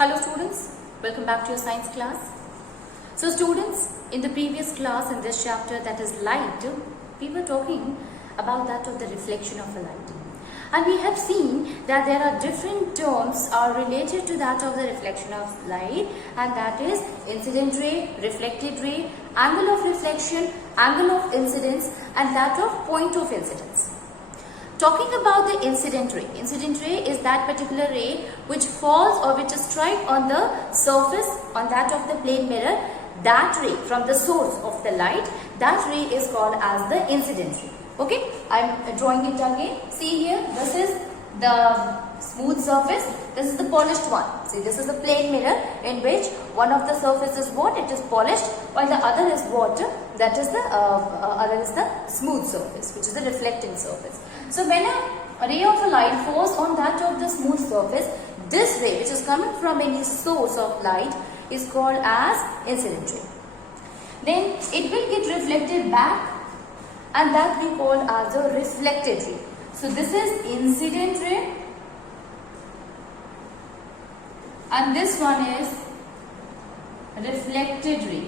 Hello students, welcome back to your science class. So students, in the previous class in this chapter, that is light, we were talking about that of the reflection of a light. And we have seen that there are different terms are related to that of the reflection of light, and that is incident ray, reflected ray, angle of reflection, angle of incidence, and that of point of incidence. Talking about the incident ray is that particular ray which falls or which strikes on the surface on that of the plane mirror. That ray from the source of the light, that ray is called as the incident ray. Okay, I am drawing it again. See here, this is the smooth surface, this is the polished one. See, this is the plane mirror in which one of the surface is what? It is polished, while the other is what? That is the other is the smooth surface, which is the reflecting surface. So when a ray of a light falls on that of the smooth surface, this ray which is coming from any source of light is called as incident ray. Then it will get reflected back, and that we call as a reflected ray. So this is incident ray, and this one is reflected ray.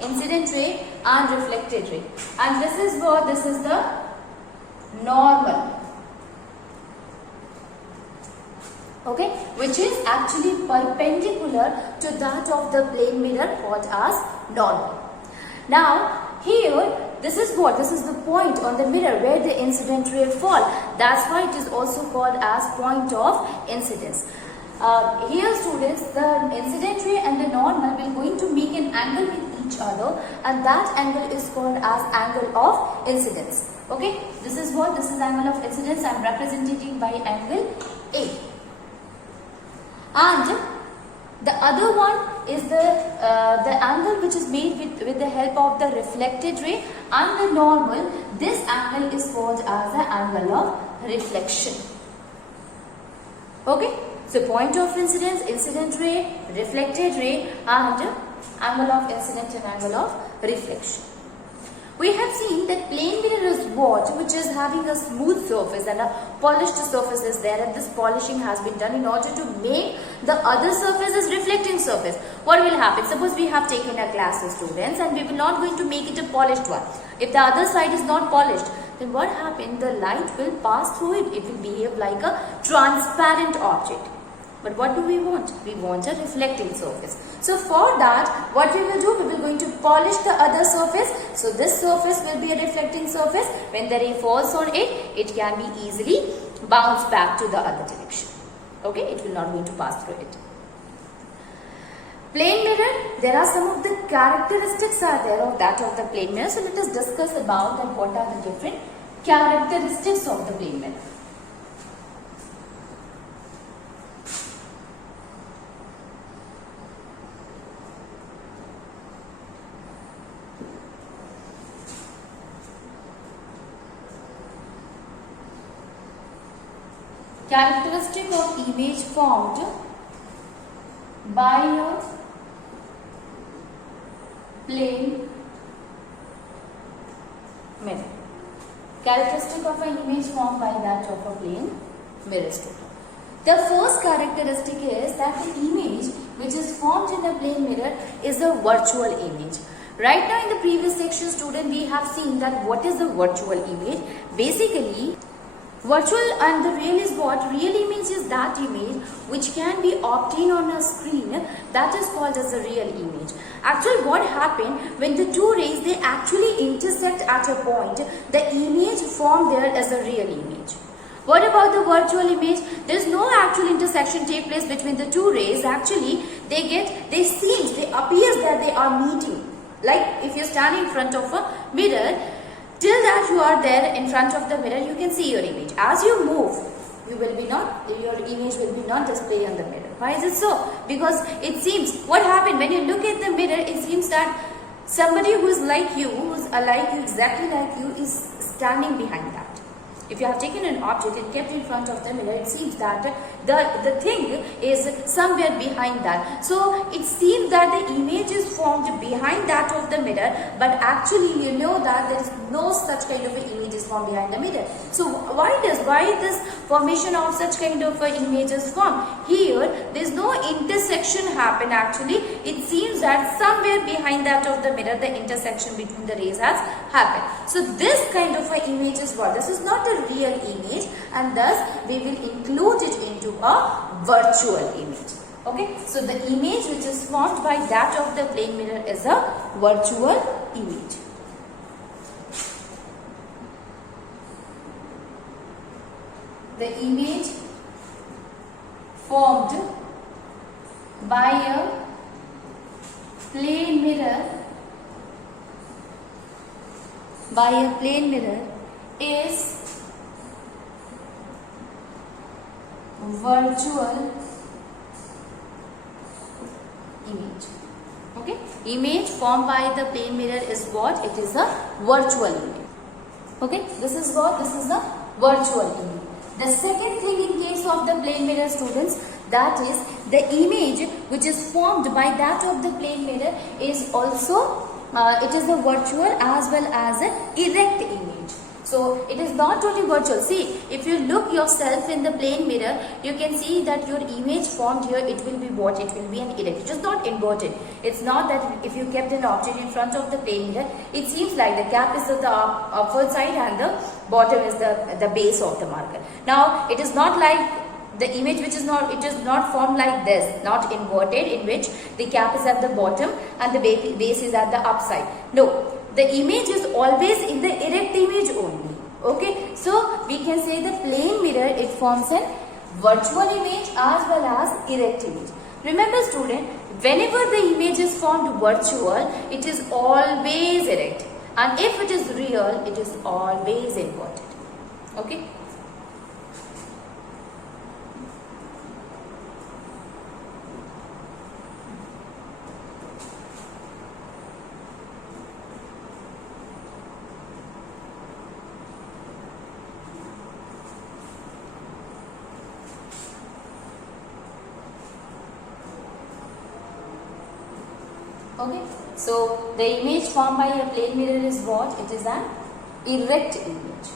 Incident ray and reflected ray, and this is what? This is the normal, okay, which is actually perpendicular to that of the plane mirror called as normal. Now here, this is what? This is the point on the mirror where the incident ray fall. That's why it is also called as point of incidence. Here students, the incident ray and the normal will going to make an angle with each other, and that angle is called as angle of incidence. Okay, this is what? This is angle of incidence. I am representing by angle A. And the other one is the angle which is made with the help of the reflected ray and the normal. This angle is called as the angle of reflection. Okay, so point of incidence, incident ray, reflected ray, and angle of incidence and angle of reflection. We have seen that plane mirror is what? Which is having a smooth surface and a polished surface is there, and this polishing has been done in order to make the other surface as reflecting surface. What will happen? Suppose we have taken a class of students and we will not going to make it a polished one. If the other side is not polished, then what happens? The light will pass through it. It will behave like a transparent object. But what do we want? We want a reflecting surface. So for that, what we will do? We will going to polish the other surface. So this surface will be a reflecting surface. When the ray falls on it, it can be easily bounced back to the other direction. Okay, it will not going to pass through it. Plane mirror, there are some of the characteristics are there of that of the plane mirror. So let us discuss about that what are the different characteristics of the plane mirror. Characteristic of image formed by a plane mirror. Characteristic of an image formed by that of a plane mirror student. The first characteristic is that the image which is formed in a plane mirror is a virtual image. Right now in the previous section student, we have seen that what is the virtual image. Basically, virtual and the real is what? Real image is that image which can be obtained on a screen, that is called as a real image. Actually, what happened when the two rays they actually intersect at a point, the image formed there as a real image. What about the virtual image? There is no actual intersection take place between the two rays. Actually, they appears that they are meeting. Like if you stand in front of a mirror, till that you are there in front of the mirror, you can see your image. As you move, your image will be not displayed on the mirror. Why is it so? Because it seems, what happened when you look at the mirror, it seems that somebody who is like you, exactly like you, is standing behind that. if you have taken an object and kept in front of the mirror, it seems that the thing is somewhere behind that. So it seems that the image is formed behind that of the mirror, but actually you know that there is no such kind of an image is formed behind the mirror. So why this formation of such kind of image is formed? Here there is no intersection happen actually. It seems that somewhere behind that of the mirror the intersection between the rays has happened. So this kind of a image is what? This is not a real image, and thus we will include it into a virtual image. Okay, so the image which is formed by that of the plane mirror is a virtual image. The image formed by a plane mirror is virtual image. Okay, image formed by the plane mirror is what? It is a virtual image. Okay, this is what? This is a virtual image. The second thing in case of the plane mirror, students, that is the image which is formed by that of the plane mirror is also it is a virtual as well as an erect image. So it is not only virtual. See, if you look yourself in the plane mirror, you can see that your image formed here, it will be what? It will be an erect. It is not inverted. It's not that if you kept an object in front of the plane mirror, it seems like the cap is at the upward side and the bottom is the base of the marker. Now, it is not like the image which is not, it is not formed like this, not inverted, in which the cap is at the bottom and the base is at the upside. No, the image is always in the erect image only. Okay, so we can say the plane mirror, it forms a virtual image as well as erect image. Remember student, whenever the image is formed virtual, it is always erect, and if it is real, it is always inverted. Okay. Okay, so the image formed by a plane mirror is what? It is an erect image.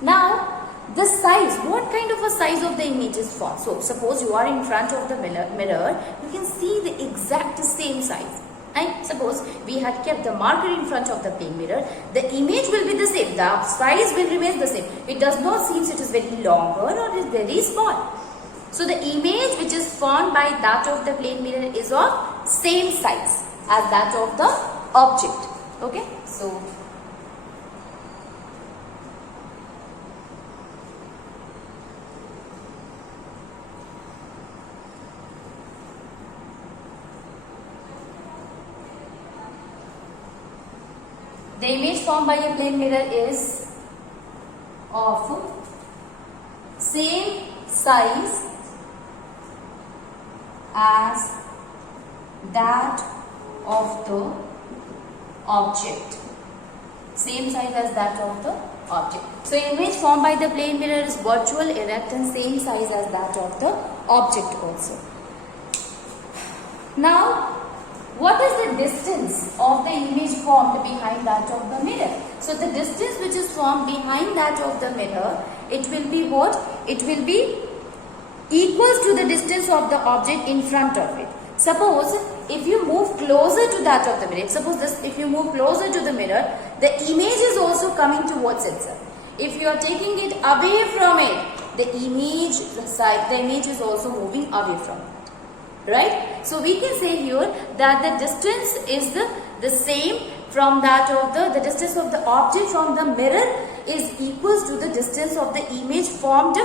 Now, the size, what kind of a size of the image is formed? So, suppose you are in front of the mirror, you can see the exact same size. And suppose we had kept the marker in front of the plane mirror, the image will be the same, the size will remain the same. It does not seem it is very longer or it is very small. So the image which is formed by that of the plane mirror is of same size as that of the object. Okay, so the image formed by a plane mirror is of same size as that of the object. Same size as that of the object. So image formed by the plane mirror is virtual, erect and same size as that of the object also. Now, what is the distance of the image formed behind that of the mirror? So the distance which is formed behind that of the mirror, it will be what? It will be equals to the distance of the object in front of it. Suppose if you move closer to that of the mirror, suppose this, if you move closer to the mirror, the image is also coming towards itself. If you are taking it away from it, the image is also moving away from it. Right? So we can say here that the distance is the same from that of the distance of the object from the mirror is equals to the distance of the image formed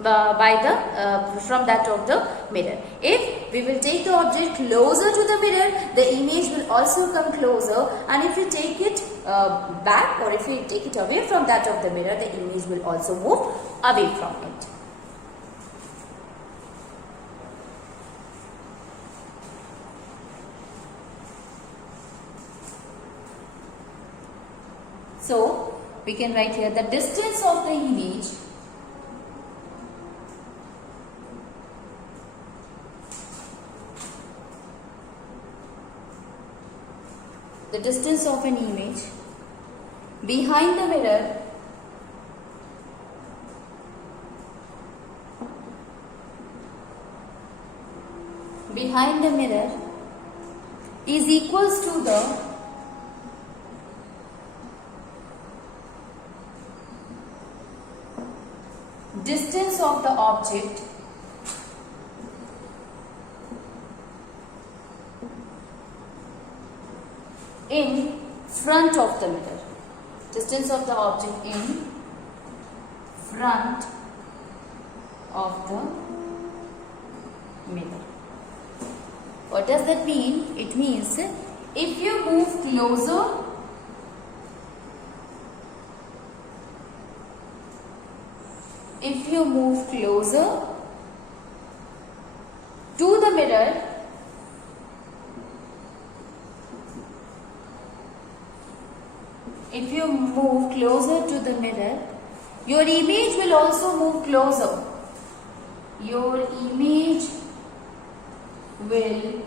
from that of the mirror. If we will take the object closer to the mirror, the image will also come closer, and if you take it back or if you take it away from that of the mirror, the image will also move away from it. So we can write here the distance of the image behind the mirror is equals to the distance of the object in front of the mirror. Distance of the object in front of the mirror. What does that mean? It means if you move closer to the mirror, your image will also move closer. Your image will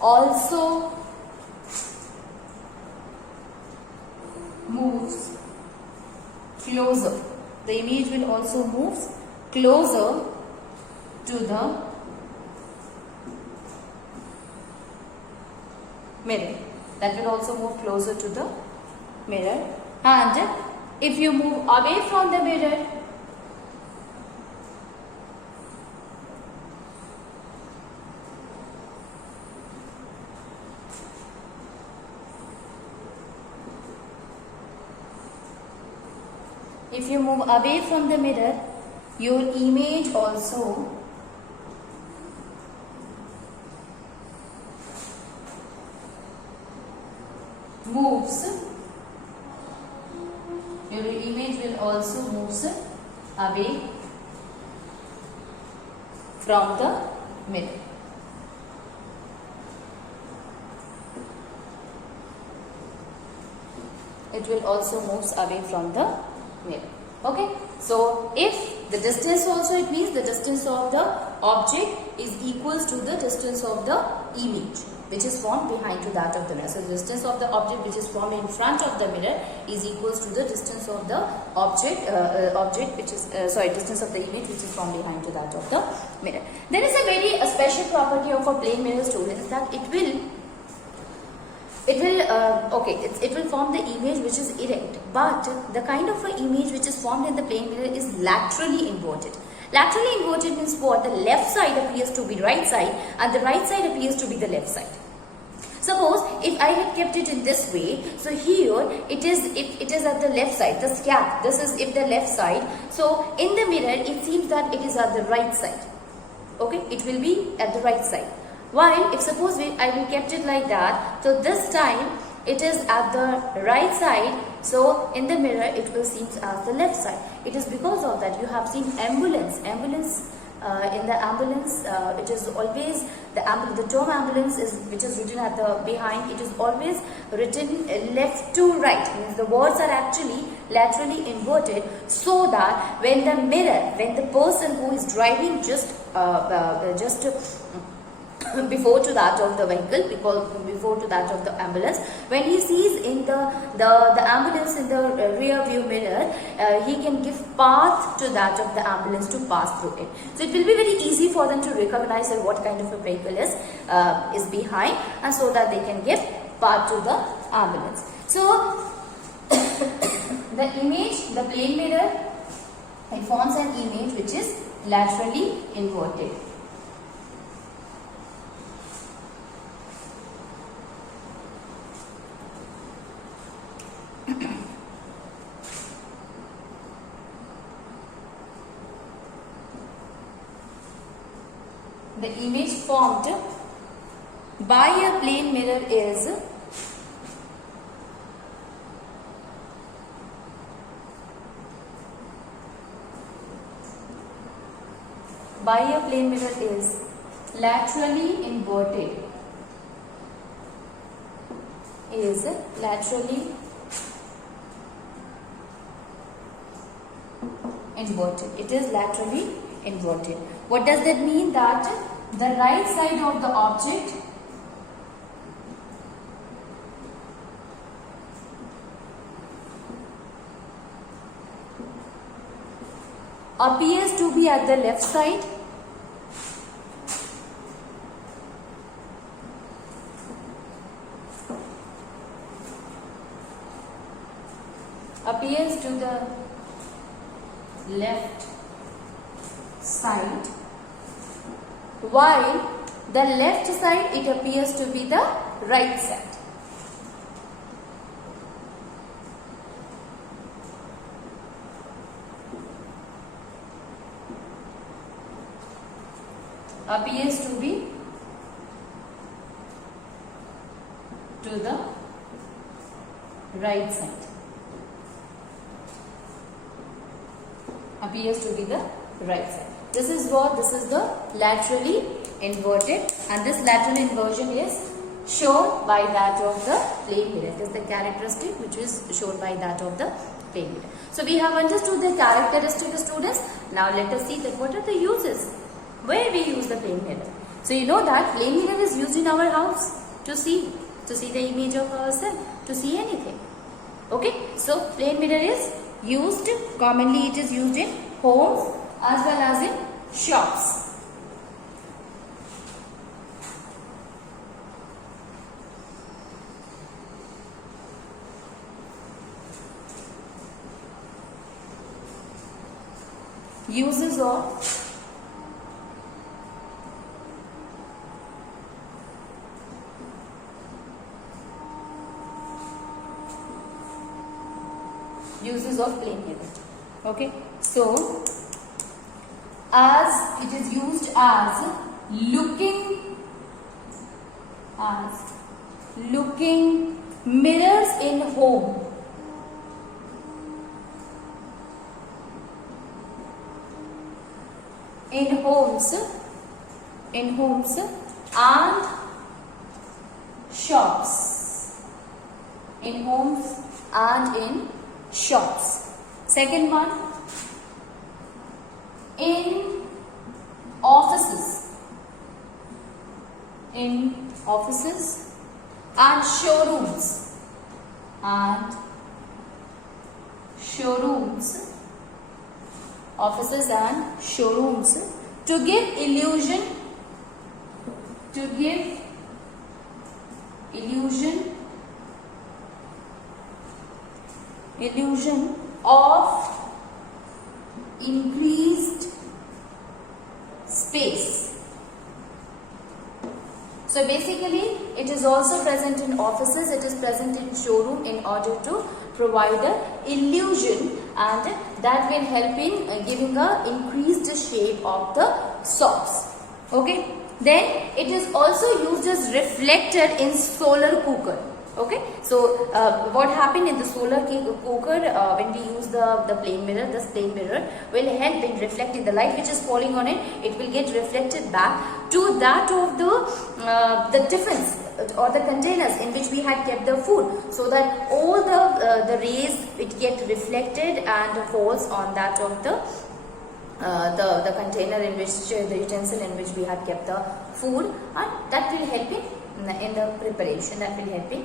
also moves closer. The image will also move closer to the mirror. That will also move closer to the mirror. And if you move away from the mirror, your image also moves. Your image will also moves away from the mirror. It will also moves away from the mirror. Okay. So if the distance also, it means the distance of the object is equals to the distance of the image which is formed behind to that of the mirror. So the distance of the object which is formed in front of the mirror is equals to the distance of the distance of the image which is formed behind to that of the mirror. There is a very special property of a plane mirror, students, that it will form the image which is erect, but the kind of an image which is formed in the plane mirror is laterally inverted. Laterally inverted means what? The left side appears to be right side and the right side appears to be the left side. Suppose if I had kept it in this way, so here it is at the left side, the scalp, this is if the left side. So in the mirror it seems that it is at the right side. Okay, it will be at the right side. While if suppose I will kept it like that, so this time it is at the right side, so in the mirror it will seem as the left side. It is because of that you have seen ambulance. In the ambulance, it is always the term ambulance is which is written at the behind. It is always written left to right. Means the words are actually laterally inverted, so that when the person who is driving just before to that of the vehicle, before to that of the ambulance, when he sees in the ambulance in the rear view mirror, he can give path to that of the ambulance to pass through it. So it will be very easy for them to recognize that what kind of a vehicle is behind, and so that they can give path to the ambulance. So the image, the plane mirror, it forms an image which is laterally inverted. The image formed by a plane mirror is laterally inverted. inverted. It is laterally inverted. What does that mean? That the right side of the object appears to be at the left side, while the left side it appears to be the right side. Appears to be to the right side. Appears to be the right side. This is what? This is the laterally inverted, and this lateral inversion is shown by that of the plane mirror. It is the characteristic which is shown by that of the plane mirror. So we have understood the characteristic, students. Now let us see that what are the uses where we use the plane mirror. So you know that plane mirror is used in our house to see the image of ourselves, to see anything. Okay, so plane mirror is used commonly. It is used in homes as well as in shops. Uses of plane mirror. Okay, so as it is used as looking mirrors in home. In homes and shops. In homes and in shops. Second one, in offices. In offices and showrooms. Offices and showrooms, to give illusion of increased space. So basically it is also present in offices, it is present in showroom in order to provide a illusion, and that will help in giving a increased shape of the socks. Okay, then it is also used as reflector in solar cooker. Okay, so what happened in the solar cooker when we use the plane mirror, this plane mirror will help in reflecting the light which is falling on it. It will get reflected back to that of the tiffins or the containers in which we had kept the food, so that all the rays it get reflected and falls on that of the container in which the utensil in which we had kept the food, and that will help in the preparation, that will help in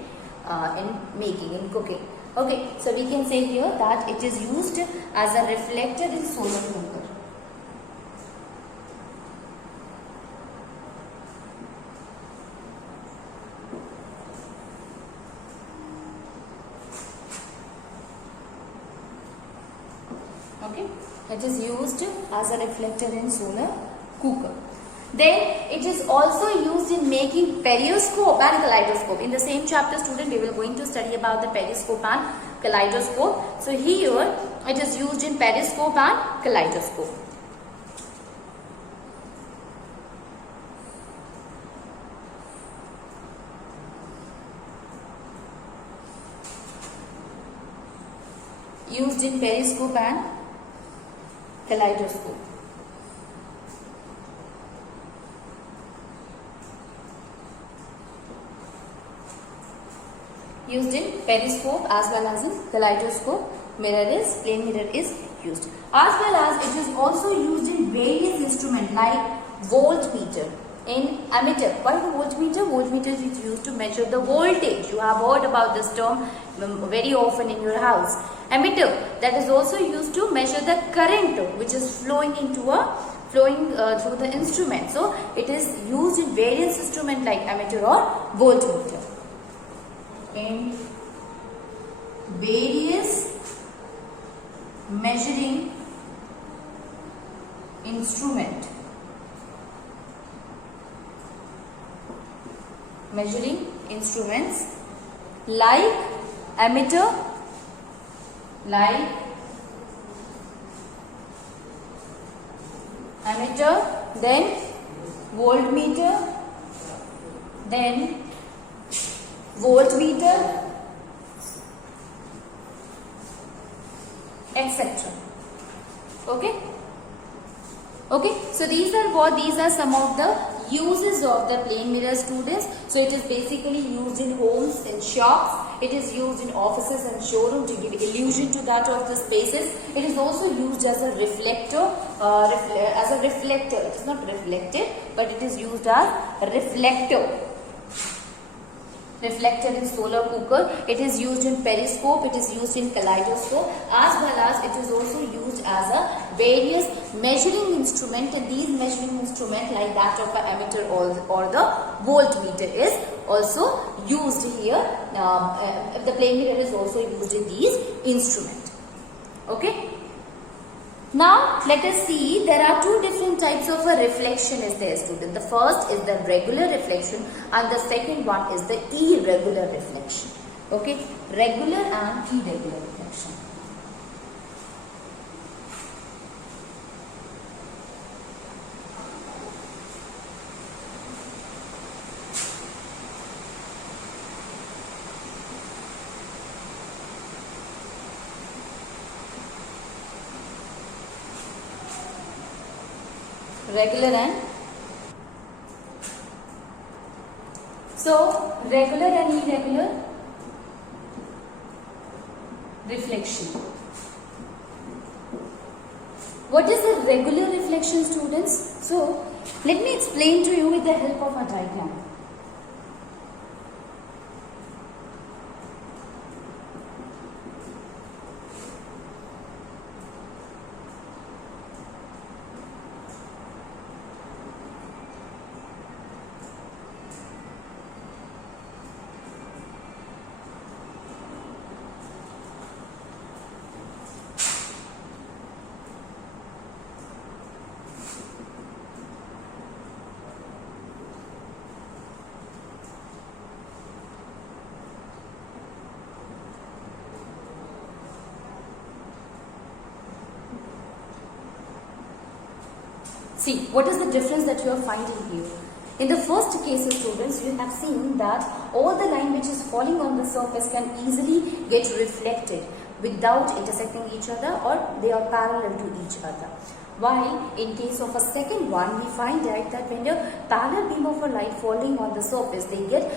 making, in cooking. Okay, so we can say here that it is used as a reflector in solar cooker. Okay, it is used as a reflector in solar cooker. Then it is also used in making periscope and kaleidoscope. In the same chapter, student, we will going to study about the periscope and kaleidoscope. So here it is used in periscope and kaleidoscope. Used in periscope and kaleidoscope. Used in periscope as well as in kaleidoscope. Plane mirror is used. As well as it is also used in various instruments like voltmeter. In ammeter, why the voltmeter? Voltmeter is used to measure the voltage. You have heard about this term very often in your house. Ammeter, that is also used to measure the current which is flowing through the instrument. So it is used in various instruments like ammeter or voltmeter. In various measuring instruments like ammeter, then voltmeter, then voltmeter, etc. Okay. So these are some of the uses of the plane mirror, students. So it is basically used in homes and shops. It is used in offices and showroom to give illusion to that of the spaces. It is also used as a reflector. It is not reflected, but it is used as a reflector. Reflector in solar cooker. It is used in periscope. It is used in kaleidoscope, as well as it is also used as a various measuring instrument. And these measuring instrument like that of an ammeter or the voltmeter is also used here. The plane mirror is also used in these instruments. Okay. Now let us see, there are two different types of a reflection is there, student. The first is the regular reflection and the second one is the irregular reflection. Okay, regular and irregular reflection. Regular and regular and irregular reflection. What is the regular reflection, students? So let me explain to you with the help of a diagram. See, what is the difference that you are finding here? In the first case, students, you have seen that all the line which is falling on the surface can easily get reflected without intersecting each other, or they are parallel to each other. While in case of a second one, we find out that when the parallel beam of a light falling on the surface, they get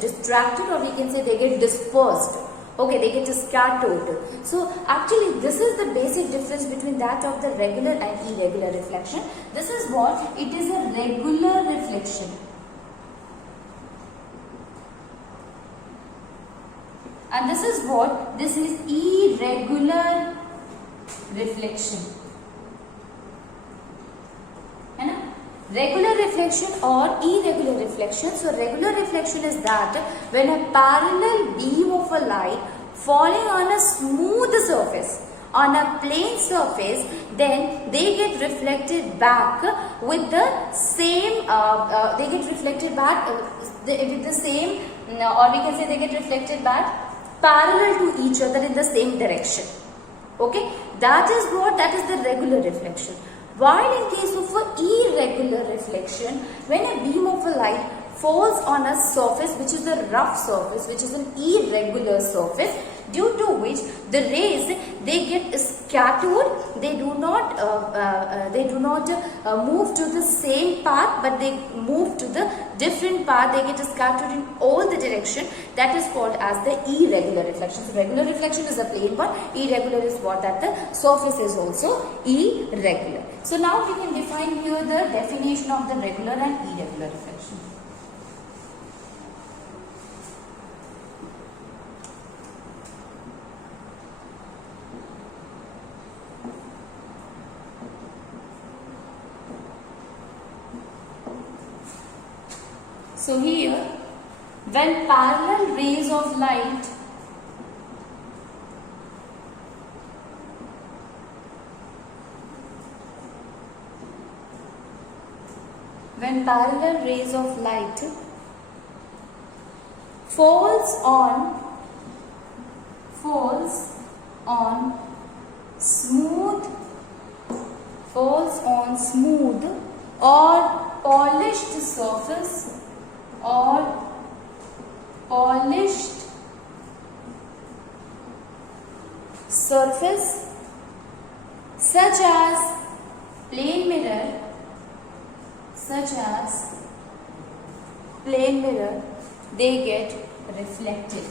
distracted, or we can say they get dispersed. Okay, they get scattered. So actually this is the basic difference between that of the regular and irregular reflection. This is what it is, a regular reflection. And this is what, this is irregular reflection. Regular reflection or irregular reflection. So regular reflection is that when a parallel beam of a light falling on a smooth surface, on a plane surface, then they get reflected back with the same, they get reflected back with the same, or we can say they get reflected back parallel to each other in the same direction. Okay, that is what, that is the regular reflection. While in case of an irregular reflection, when a beam of a light falls on a surface which is a rough surface, which is an irregular surface, due to which the rays they get scattered. They do not move to the same path, but they move to the different path. They get scattered in all the direction. That is called as the irregular reflection. So regular reflection is a plane one. Irregular is what, that the surface is also irregular. So now we can define here the definition of the regular and irregular reflection. So here, when parallel rays of light falls on smooth or polished surface such as plane mirror, they get reflected.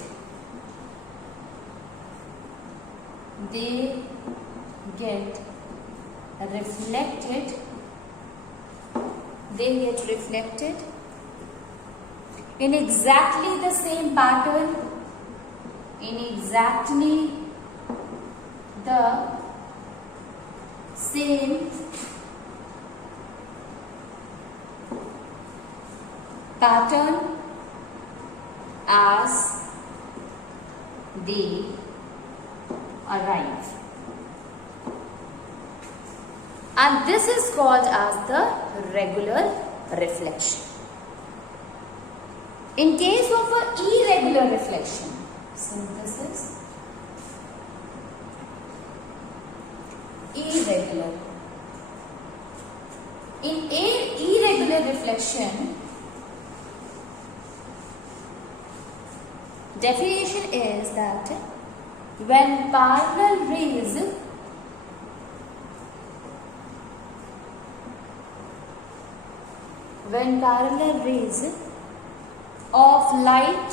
In exactly the same pattern, as they arrive. And this is called as the regular reflection. In case of an irregular reflection, so this is irregular. In irregular reflection, definition is that when parallel rays of light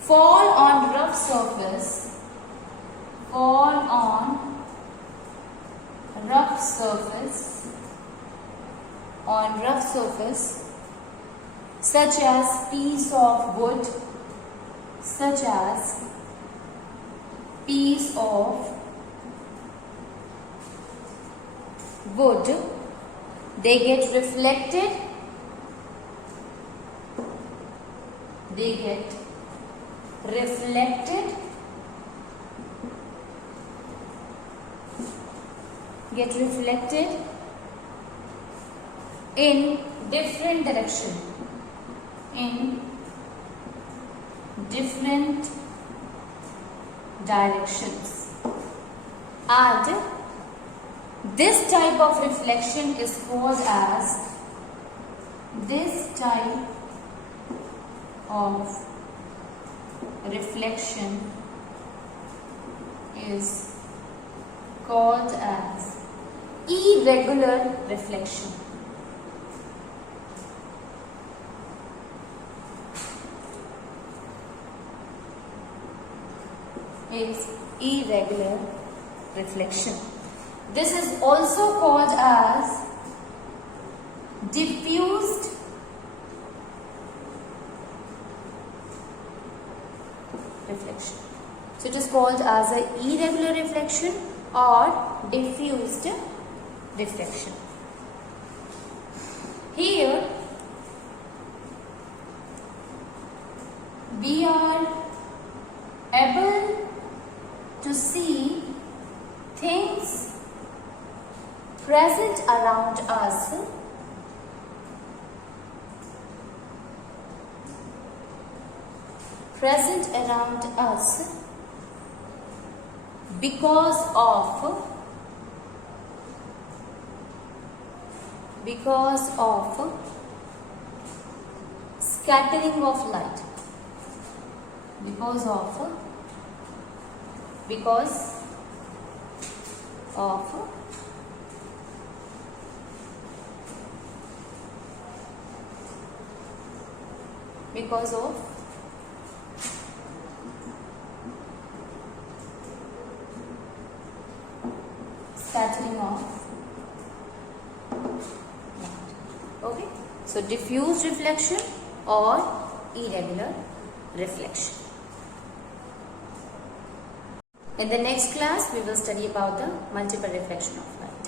fall on rough surface such as piece of wood, they get reflected. In different direction, and this type of reflection is called as irregular reflection. This is also called as diffused reflection. So it is called as an irregular reflection or diffused reflection. Here we are able to see things present around us because of scattering of light. Because of scattering of light. Okay, so diffuse reflection or irregular reflection. In the next class, we will study about the multiple reflection of light.